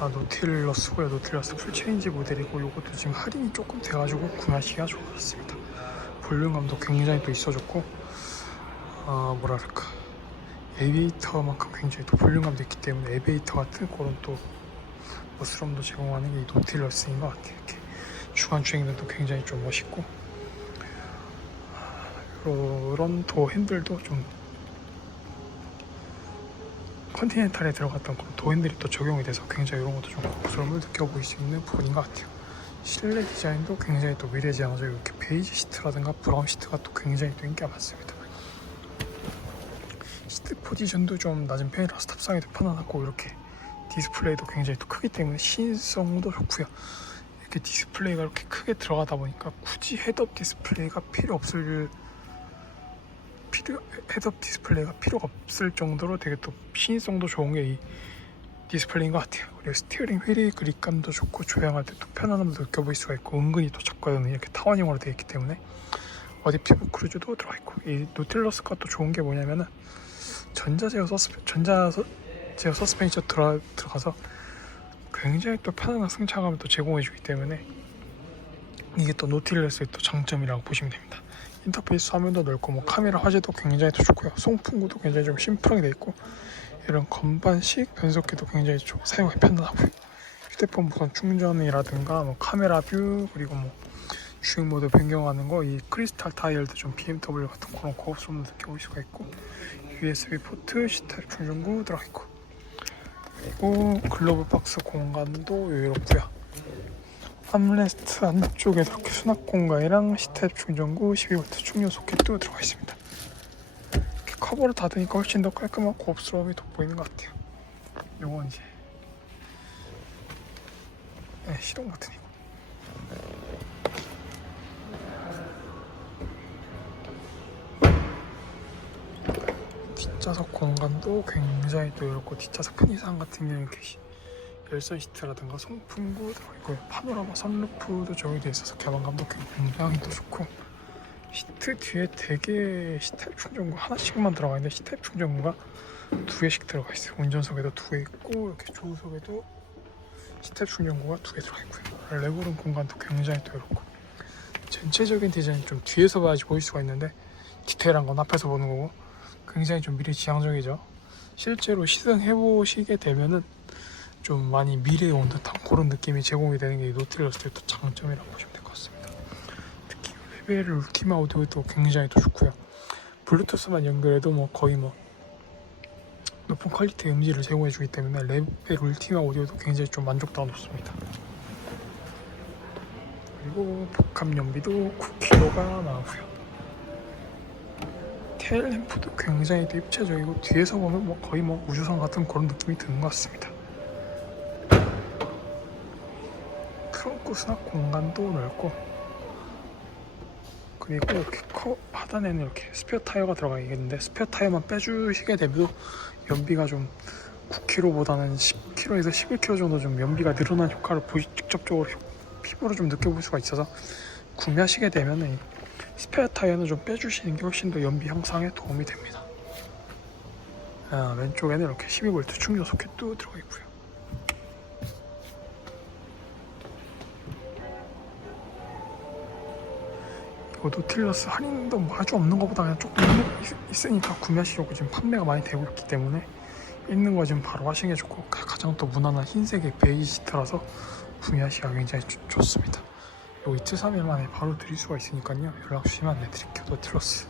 아 노틸러스고요. 노틸러스 풀체인지 모델이고 요것도 지금 할인이 조금 돼가지고 구매하시기가 좋았습니다. 볼륨감도 굉장히 또 있어졌고 아 뭐랄까. 에비에이터만큼 굉장히 또 볼륨감도 있기 때문에 에비에이터 같은 그런 또 멋스럼도 제공하는 게 이 노틸러스인 것 같아요. 이렇게 주간 주행면도 굉장히 좀 멋있고. 이런 도 핸들도 좀 컨티넨탈에 들어갔던 그런 도 핸들이 또 적용이 돼서 굉장히 이런 것도 좀 고급스러움을 느껴볼 수 있는 부분인 것 같아요. 실내 디자인도 굉장히 또 미래지향적 이렇게 베이지 시트라든가 브라운 시트가 또 굉장히 또 인기가 많습니다. 시트 포지션도 좀 낮은 편이라서 탑상에도 편안하고 이렇게 디스플레이도 굉장히 또 크기 때문에 시인성도 좋고요. 이렇게 디스플레이가 이렇게 크게 들어가다 보니까 굳이 헤드업 디스플레이가 필요 없을 필요 헤드업 디스플레이가 필요가 없을 정도로 되게 또 시인성도 좋은 게 이 디스플레이인 것 같아요. 그리고 스티어링 휠이 그립감도 좋고 조향할 때 또 편안함도 느껴볼 수가 있고 은근히 또 작거든요. 이렇게 타원형으로 되어 있기 때문에 피부 크루즈도 들어가 있고 이 노틸러스가 또 좋은 게 뭐냐면은 전자 제어 서스펜 전자 서- 제어 서스펜션 들어 들어가서 굉장히 또 편안한 승차감을 또 제공해주기 때문에 이게 또 노틸러스의 또 장점이라고 보시면 됩니다. 인터페이스 화면도 넓고 뭐 카메라 화질도 굉장히 더 좋고요. 송풍구도 굉장히 좀 심플하게 돼 있고 이런 건반식 변속기도 굉장히 좀 사용하기 편안하고요. 휴대폰 무선 충전이라든가 뭐 카메라 뷰 그리고 뭐 주행 모드 변경하는 거 이 크리스탈 타일도 좀 BMW 같은 그런 고급스러움도 느껴볼 수가 있고 USB 포트, C타입 충전구 들어가 있고 그리고 글로브 박스 공간도 여유롭고요. 암레스트 안쪽에 이렇게 수납 공간이랑 C타입 충전구, 12V 충전 소켓도 들어가 있습니다. 이렇게 커버를 닫으니까 훨씬 더 깔끔하고 고급스러움이 돋보이는 것 같아요. 요건 이제 네, 시동 버튼이고 뒷좌석 공간도 굉장히 또 이렇고 뒷좌석 편의상 같은 경우는 이렇게 시- 열선 시트라든가 송풍구 들어있고요 파노라마 선루프도 적용되어 있어서 개방감도 굉장히 또 좋고. 시트 뒤에 되게 C타입 충전구 하나씩만 들어가 있는데 C타입 충전구가 두 개씩 들어가 있어요. 운전석에도 두 개 있고 이렇게 조수석에도 C타입 충전구가 두 개 들어가 있고요. 레그룸 공간도 굉장히 또 이렇고. 전체적인 디자인 좀 뒤에서 봐야지 보일 수가 있는데 디테일한 건 앞에서 보는 거고 굉장히 좀 미래지향적이죠. 실제로 시승해 보시게 되면은 좀 많이 미래에 온 듯한 그런 느낌이 제공이 되는 게이 노틸러스의 또 장점이라고 보시면 될 것 같습니다. 특히 레벨 울티마 오디오도 굉장히 또 좋고요. 블루투스만 연결해도 뭐 거의 뭐 높은 퀄리티의 음질을 제공해주기 때문에 레벨 울티마 오디오도 굉장히 좀 만족도가 높습니다. 그리고 복합 연비도 9kg가 나오고요. 테일 램프도 굉장히 또 입체적이고 뒤에서 보면 뭐 거의 뭐 우주선 같은 그런 느낌이 드는 것 같습니다. 트렁크 수납 공간도 넓고 그리고 이렇게 커 하단에는 이렇게 스페어 타이어가 들어가 있는데 스페어 타이어만 빼주시게 되면 연비가 좀 9km보다는 10km에서 11km 정도 좀 연비가 늘어난 효과를 보시, 직접적으로 효- 피부로 좀 느껴볼 수가 있어서 구매하시게 되면 이 스페어 타이어는 좀 빼주시는 게 훨씬 더 연비 향상에 도움이 됩니다. 아, 왼쪽에는 이렇게 12V 충전 소켓도 들어가 있고요. 이거 노틸러스 할인도 뭐 아주 없는 것보다 그냥 조금 있- 있으니까 구매하시려고 지금 판매가 많이 되고 있기 때문에 있는 거 지금 바로 하시는 게 좋고 가- 가장 또 무난한 흰색의 베이지 시트라서 구매하시기가 굉장히 좋- 좋습니다. 요 이틀 3일 만에 바로 드릴 수가 있으니까요. 연락 주시면 안내드릴게요. 노틸러스